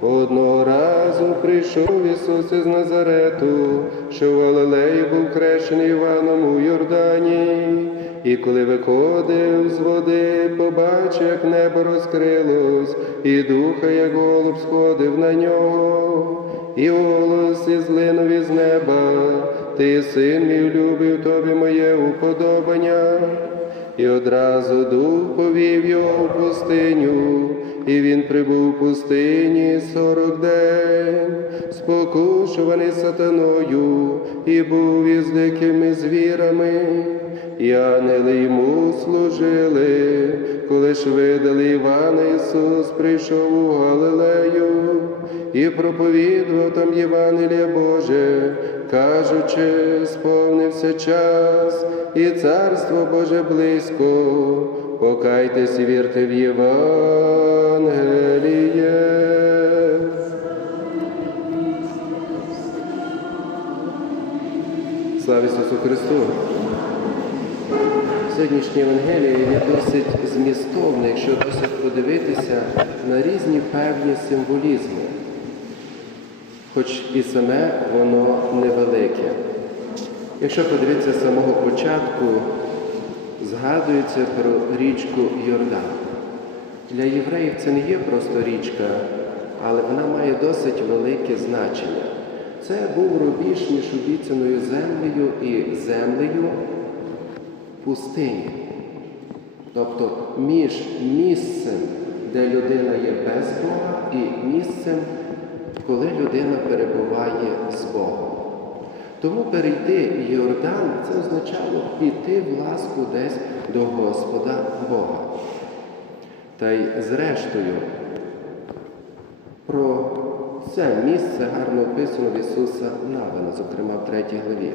Одного разу прийшов Ісус із Назарету, що в Галилеї був хрещений Іваном у Йордані. І коли виходив з води, побачив, як небо розкрилось, і духа, як голуб сходив на нього, і голос із линув із неба, ти син мій любив тобі моє уподобання. І одразу дух повів його в пустиню, і він прибув в пустині сорок день, спокушуваний сатаною, і був із дикими звірами, і ангели йому служили, коли ж видали Івана Ісус прийшов у Галилею і проповідував там Євангелія Боже, кажучи, сповнився час, і царство Боже близько, покайтесь і вірте в Євангеліє. Слава Ісусу Христу! Сьогоднішнє Євангеліє є досить змістовне, якщо досить подивитися на різні певні символізми, хоч і саме воно невелике. Якщо подивитися з самого початку, згадується про річку Йордан. Для євреїв це не є просто річка, але вона має досить велике значення. Це був рубіж між обіцяною землею і землею пустині. Тобто між місцем, де людина є без Бога, і місцем, коли людина перебуває з Богом. Тому перейти Йордан це означало піти в ласку десь до Господа Бога. Та й зрештою, про це місце гарно описано в Ісуса Навина, зокрема в 3 главі.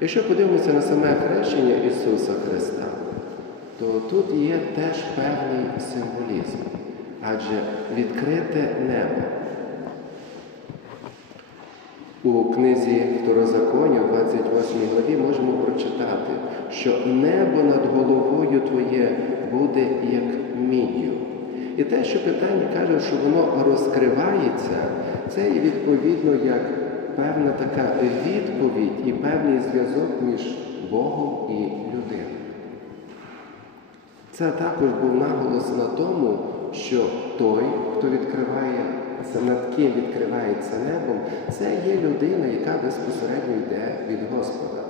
Якщо подивимося на саме хрещення Ісуса Христа, то тут є теж певний символізм, адже відкрите небо. У книзі Второзаконня, 28 главі, можемо прочитати, що небо над головою твоє буде як міддю. І те, що питання каже, що воно розкривається, це відповідно як певна така відповідь і певний зв'язок між Богом і людиною. Це також був наголос на тому, що той, хто відкриває над ким відкривається небом, це є людина, яка безпосередньо йде від Господа.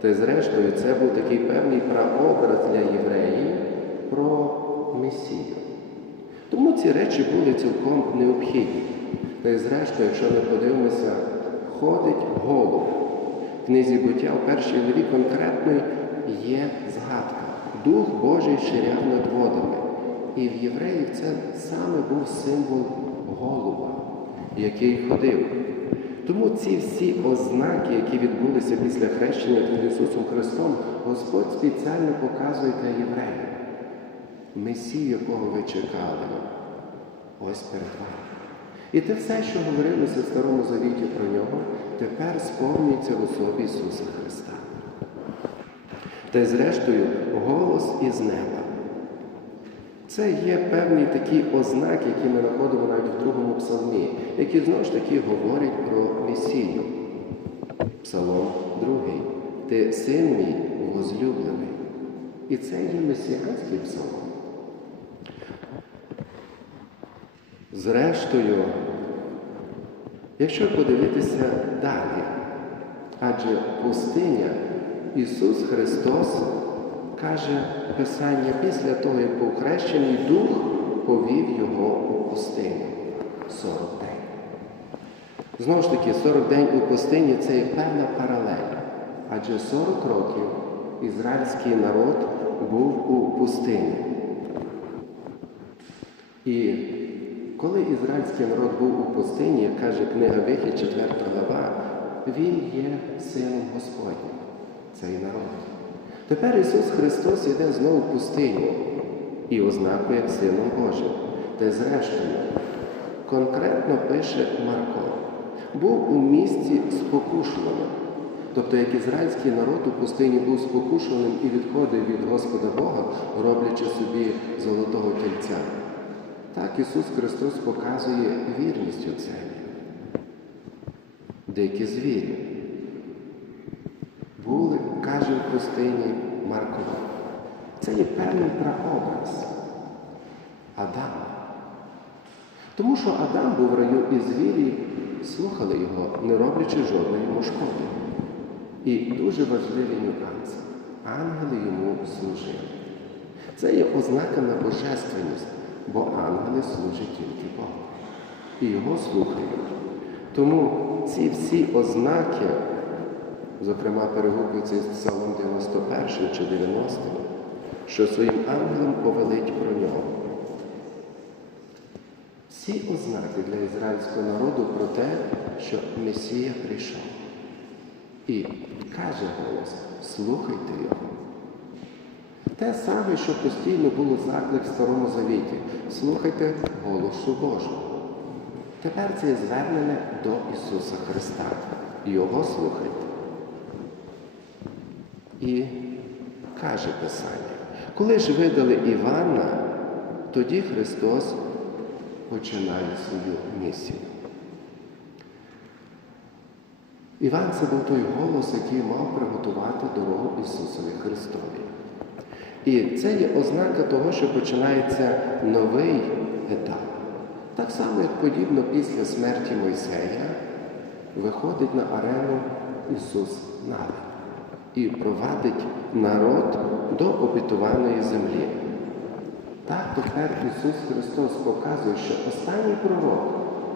Та й зрештою, це був такий певний прообраз для євреїв про Месію. Тому ці речі були цілком необхідні. Та й зрештою, якщо ми подивимося, ходить голуб. В книзі буття у першій главі конкретно є згадка. Дух Божий ширяв над водами. І в євреїв це саме був символ голуба, який ходив. Тому ці всі ознаки, які відбулися після хрещення над Ісусом Христом, Господь спеціально показує для євреїв. Месію, якого ви чекали, ось перед вами. І те все, що говорилося в Старому Завіті про нього, тепер сповнюється в особі Ісуса Христа. Та й зрештою голос із неба. Це є певні такі ознаки, які ми знаходимо навіть в другому псалмі, які знову ж таки говорять про Месію. Псалом другий. Ти син мій возлюблений. І це є месіанський псалом. Зрештою, якщо подивитися далі, адже пустиня Ісус Христос каже Писання після того, як був хрещений, Дух повів його у пустиню 40 день. Знову ж таки, 40 день у пустині це є певна паралель. Адже 40 років ізраїльський народ був у пустині. І коли ізраїльський народ був у пустині, як каже книга Вихід, 4 глава, він є сином Господнім, цей народ. Тепер Ісус Христос йде знову в пустиню і ознакує Сином Божим. Та зрештою, конкретно пише Марко, був у місці спокушуваним. Тобто, як ізраїльський народ у пустині був спокушуваним і відходив від Господа Бога, роблячи собі золотого тільця. Так Ісус Христос показує вірність Отцеві. Дикі звірі. Були, пустині Марко. Це є певний прообраз Адама. Тому що Адам був в раю і звірі слухали його, не роблячи жодної йому шкоди. І дуже важливий нюанс. Ангели йому служили. Це є ознака на божественність, бо ангели служать тільки Богу. І його слухають. Тому ці всі ознаки, зокрема, перегукуються із Псалом 91 чи 90, що своїм ангелам повелить про нього. Всі ознаки для ізраїльського народу про те, що Месія прийшов. І каже голос, слухайте його. Те саме, що постійно було заклик в Старому Завіті. Слухайте голосу Божого. Тепер це є звернене до Ісуса Христа. Його слухайте. І каже Писання, коли ж видали Івана, тоді Христос починає свою місію. Іван це був той голос, який мав приготувати дорогу Ісусові Христові. І це є ознака того, що починається новий етап. Так само, як подібно після смерті Мойсея виходить на арену Ісус Навин і провадить народ до обітованої землі. Так тепер Ісус Христос показує, що останній пророк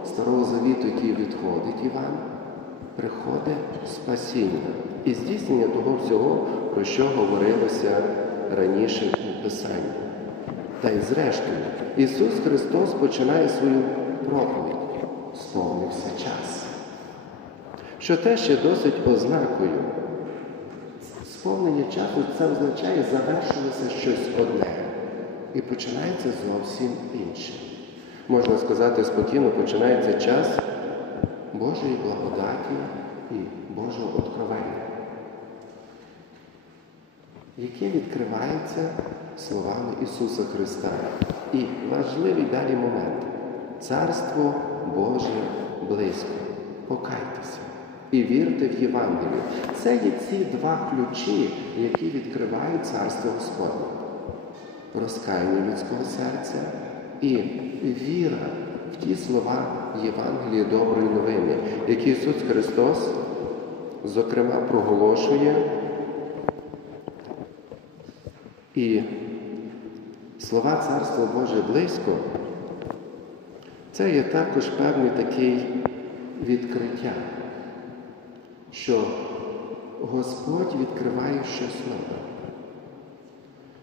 Старого Завіту, який відходить Іван, приходить спасіння і здійснення того всього, про що говорилося раніше у Писанні. Та й зрештою, Ісус Христос починає свою проповідь. Сповнився час. Що теж є досить ознакою. Сповнення часу це означає, завершилося щось одне і починається зовсім інше. Можна сказати спокійно, починається час Божої благодаті і Божого откровення, яке відкривається словами Ісуса Христа. І важливий далі момент. Царство Боже близько. Покайтеся і вірте в Євангелію. Це є ці два ключі, які відкривають царство Господне. Розкаяння людського серця і віра в ті слова Євангелії доброї новини, які Ісус Христос, зокрема, проголошує. І слова Царства Боже близько, це є також певний такий відкриття, що Господь відкриває щось нове,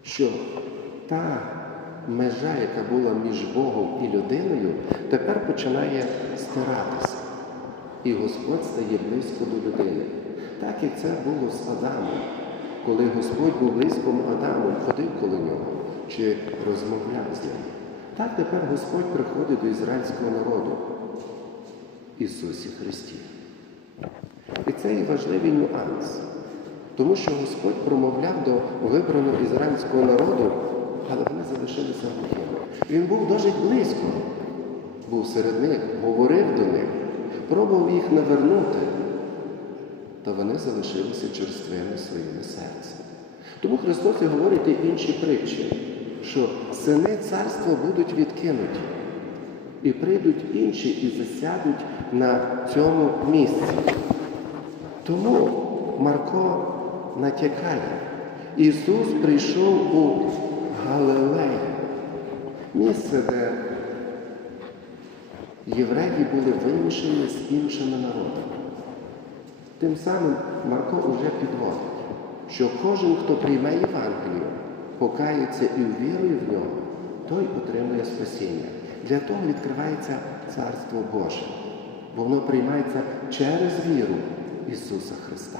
що та межа, яка була між Богом і людиною, тепер починає стиратися. І Господь стає близько до людини. Так як це було з Адамом, коли Господь був близьком Адамом, ходив коло нього чи розмовляв з ним. Так тепер Господь приходить до ізраїльського народу, Ісусі Христі. І це є важливий нюанс, тому що Господь промовляв до вибраного ізраїльського народу, але вони залишилися глухими. Він був досить близько, був серед них, говорив до них, пробував їх навернути, та вони залишилися черствими своїми серцем. Тому Христос і говорить і інші притчі, що сини царства будуть відкинуті, і прийдуть інші і засядуть на цьому місці. Тому Марко натякає, Ісус прийшов у Галилею, місце, де євреї були вимішані з іншими народами. Тим самим Марко уже підводить, що кожен, хто прийме Євангелію, покається і увірує в нього, той отримує спасіння. Для того відкривається Царство Боже, бо воно приймається через віру Ісуса Христа.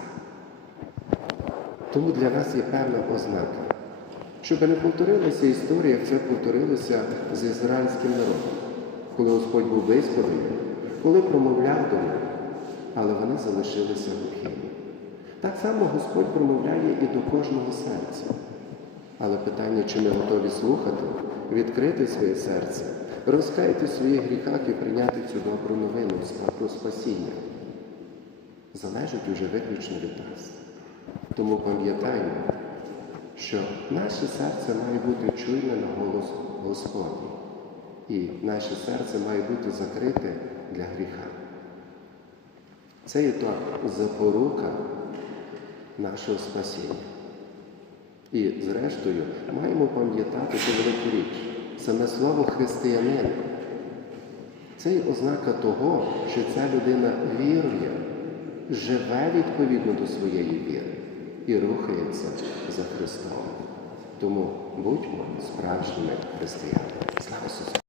Тому для нас є певна ознака, щоб не повторилася історія, як це повторилося з ізраїльським народом, коли Господь був близько них, коли промовляв до них, але вони залишилися глухими. Так само Господь промовляє і до кожного серця. Але питання, чи ми готові слухати, відкрити своє серце, розкаяти в своїх гріхах і прийняти цю добру новину про спасіння. Залежить уже виключно від нас. Тому пам'ятаємо, що наше серце має бути чуйне на голос Господній. І наше серце має бути закрите для гріха. Це є та запорука нашого спасіння. І, зрештою, маємо пам'ятати цю велику річ. Саме слово християнин це є ознака того, що ця людина вірує, живе відповідно до своєї віри і рухається за Христом. Тому будьмо справжніми християнами. Слава Ісусу!